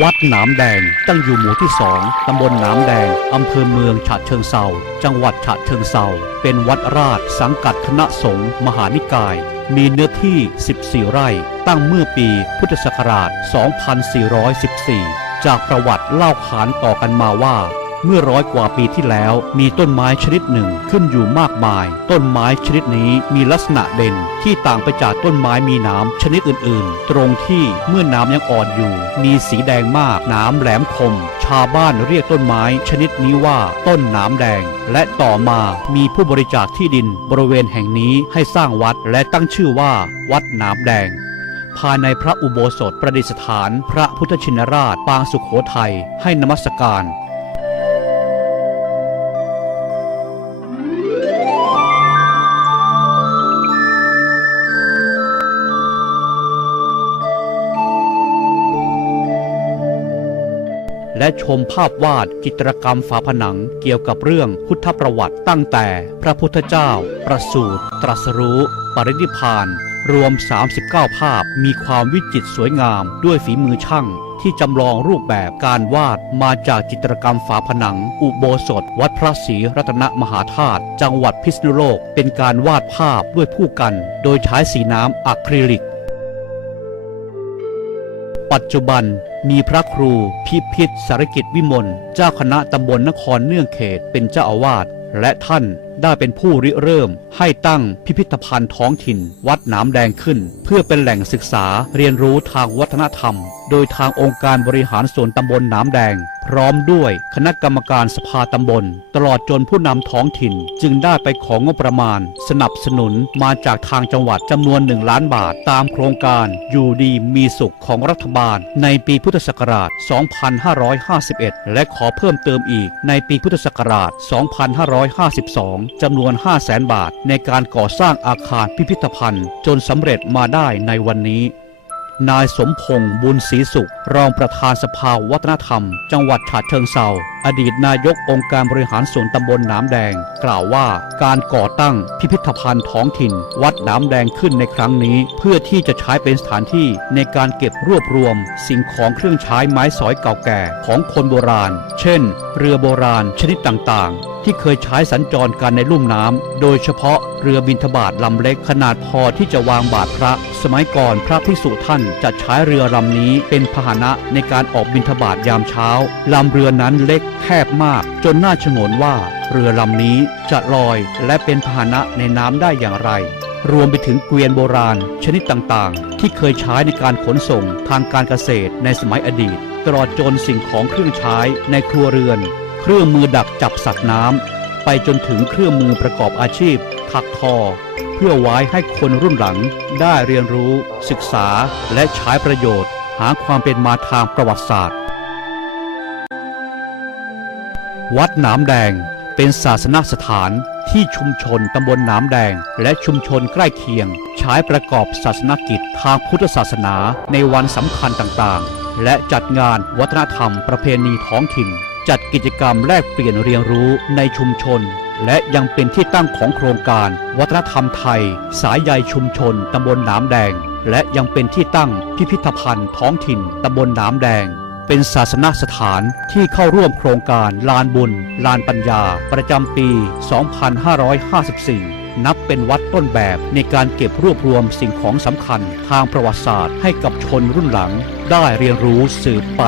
วัดหนามแดงตั้งอยู่หมู่ที่สองตำบลหนามแดง อำเภอเมืองฉะเชิงเซาจังหวัดฉะเชิงเซาเป็นวัดราชสังกัดคณะสงฆ์มหานิกาย มีเนื้อที่ 14 ไร่ ตั้งเมื่อปีพุทธศักราช 2414 จากประวัติเล่าขานต่อกันมาว่าเมื่อร้อยกว่าปีที่แล้วมีต้นไม้ชนิดหนึ่งขึ้นอยู่มากมาย ต้นไม้ชนิดนี้มีลักษณะเด่น ที่ต่างไปจากต้นไม้มีหน้ำชนิดอื่น ๆ ตรงที่เมื่อน้ำยังอ่อนอยู่ มีสีแดงมากหน้ำแหลมคม ชาวบ้านเรียกต้นไม้ชนิดนี้ว่าต้นหน้ำแดง และต่อมามีผู้บริจาคที่ดินบริเวณแห่งนี้ให้สร้างวัดและตั้งชื่อว่าวัดหน้ำแดงภายในพระอุโบสถประดิษฐาน พระพุทธชินราช ปางสุขโขทัยให้นมัสการ และชมภาพวาดจิตรกรรมฝาผนังเกี่ยวกับเรื่องพุทธประวัติตั้งแต่พระพุทธเจ้า ประสูติตรัสรู้ ปรินิพพานรวม 39 ภาพมีความวิจิตรสวยงามด้วยฝีมือช่าง ที่จำลองรูปแบบการวาดมาจากจิตรกรรมฝาผนัง อุโบสถ วัดพระศรีรัตนมหาธาตุจังหวัดพิษณุโลก เป็นการวาดภาพด้วยผู้กัน โดยใช้สีน้ำอะคริลิก ปัจจุบันมีพระครูพิพิธสารกิจวิมลเจ้าคณะตำบลนครเนื่องเขตเป็นเจ้าอาวาสและท่านได้เป็นผู้ริเริ่มให้ตั้งพิพิธภัณฑ์ท้องถิ่น วัดน้ำแดงขึ้น เพื่อเป็นแหล่งศึกษาเรียนรู้ทางวัฒนธรรม โดยทางองค์การบริหารส่วนตำบลน้ำแดง พร้อมด้วยคณะกรรมการสภาตำบล ตลอดจนผู้นำท้องถิ่น จึงได้ไปของงบประมาณ สนับสนุนมาจากทางจังหวัดจำนวน 1 ล้านบาท ตามโครงการอยู่ดีมีสุขของรัฐบาล ในปีพุทธศักราช 2551 และขอเพิ่มเติมอีกในปีพุทธศักราช 2552 จำนวน 5 0 0แสนบาท ในการก่อสร้างอาคารพิพิธภัณฑ์ จนสำเร็จมาได้ในวันนี้ นายสมพงษ์บุญศรีสุข รองประธานสภาวัฒนธรรม จังหวัดฉะเชิงเซา อดีตนายกองค์การบริหารส่วนตำบลน้ำแดง กล่าวว่าการก่อตั้งพิพิธภัณฑ์ท้องถิ่น วัดน้ำแดงขึ้นในครั้งนี้ เพื่อที่จะใช้เป็นสถานที่ในการเก็บรวบรวม สิ่งของเครื่องใช้ไม้สอยเก่าแก่ของคนโบราณ เช่น เรือโบราณชนิดต่างๆที่เคยใช้สัญจรกันในลุ่มน้ำ โดยเฉพาะเรือบินทบาทลำเล็กขนาดพอที่จะวางบาตรพระ สมัยก่อนพระภิกษุท่านจะใช้เรือลำนี้เป็นพาหนะในการออกบินทบาทยามเช้าลำเรือนั้นเล็ก แคบมากจนน่าชงนว่า เรือลำนี้จะลอยและเป็นพาหนะในน้ำได้อย่างไร รวมไปถึงเกวียนโบราณ ชนิดต่างๆ ที่เคยใช้ในการขนส่งทางการเกษตรในสมัยอดีต ตลอดจนสิ่งของเครื่องใช้ในครัวเรือน เครื่องมือดักจับสัตว์น้ำไปจนถึงเครื่องมือประกอบอาชีพถักทอเพื่อไว้ให้คนรุ่นหลังได้เรียนรู้ ศึกษาและใช้ประโยชน์ หาความเป็นมาทางประวัติศาสตร์ วัดหนามแดงเป็นศาสนสถานที่ชุมชนตำบลหนามแดง และชุมชนใกล้เคียง ใช้ประกอบศาสนกิจทางพุทธศาสนาในวันสำคัญต่างๆ และจัดงานวัฒนธรรมประเพณีท้องถิ่น จัดกิจกรรมแลกเปลี่ยนเรียนรู้ในชุมชน และยังเป็นที่ตั้งของโครงการ วัฒนธรรมไทย สายใยชุมชนตำบลหนามแดง และยังเป็นที่ตั้งพิพิธภัณฑ์ท้องถิ่นตำบลหนามแดง เป็นศาสนสถานที่เข้าร่วมโครงการลานบุญ ลานปัญญา ประจำปี 2554นับเป็นวัดต้นแบบในการเก็บรวบรวมสิ่งของสำคัญ ทางประวัติศาสตร์ให้กับชนรุ่นหลัง ได้เรียนรู้สืบไป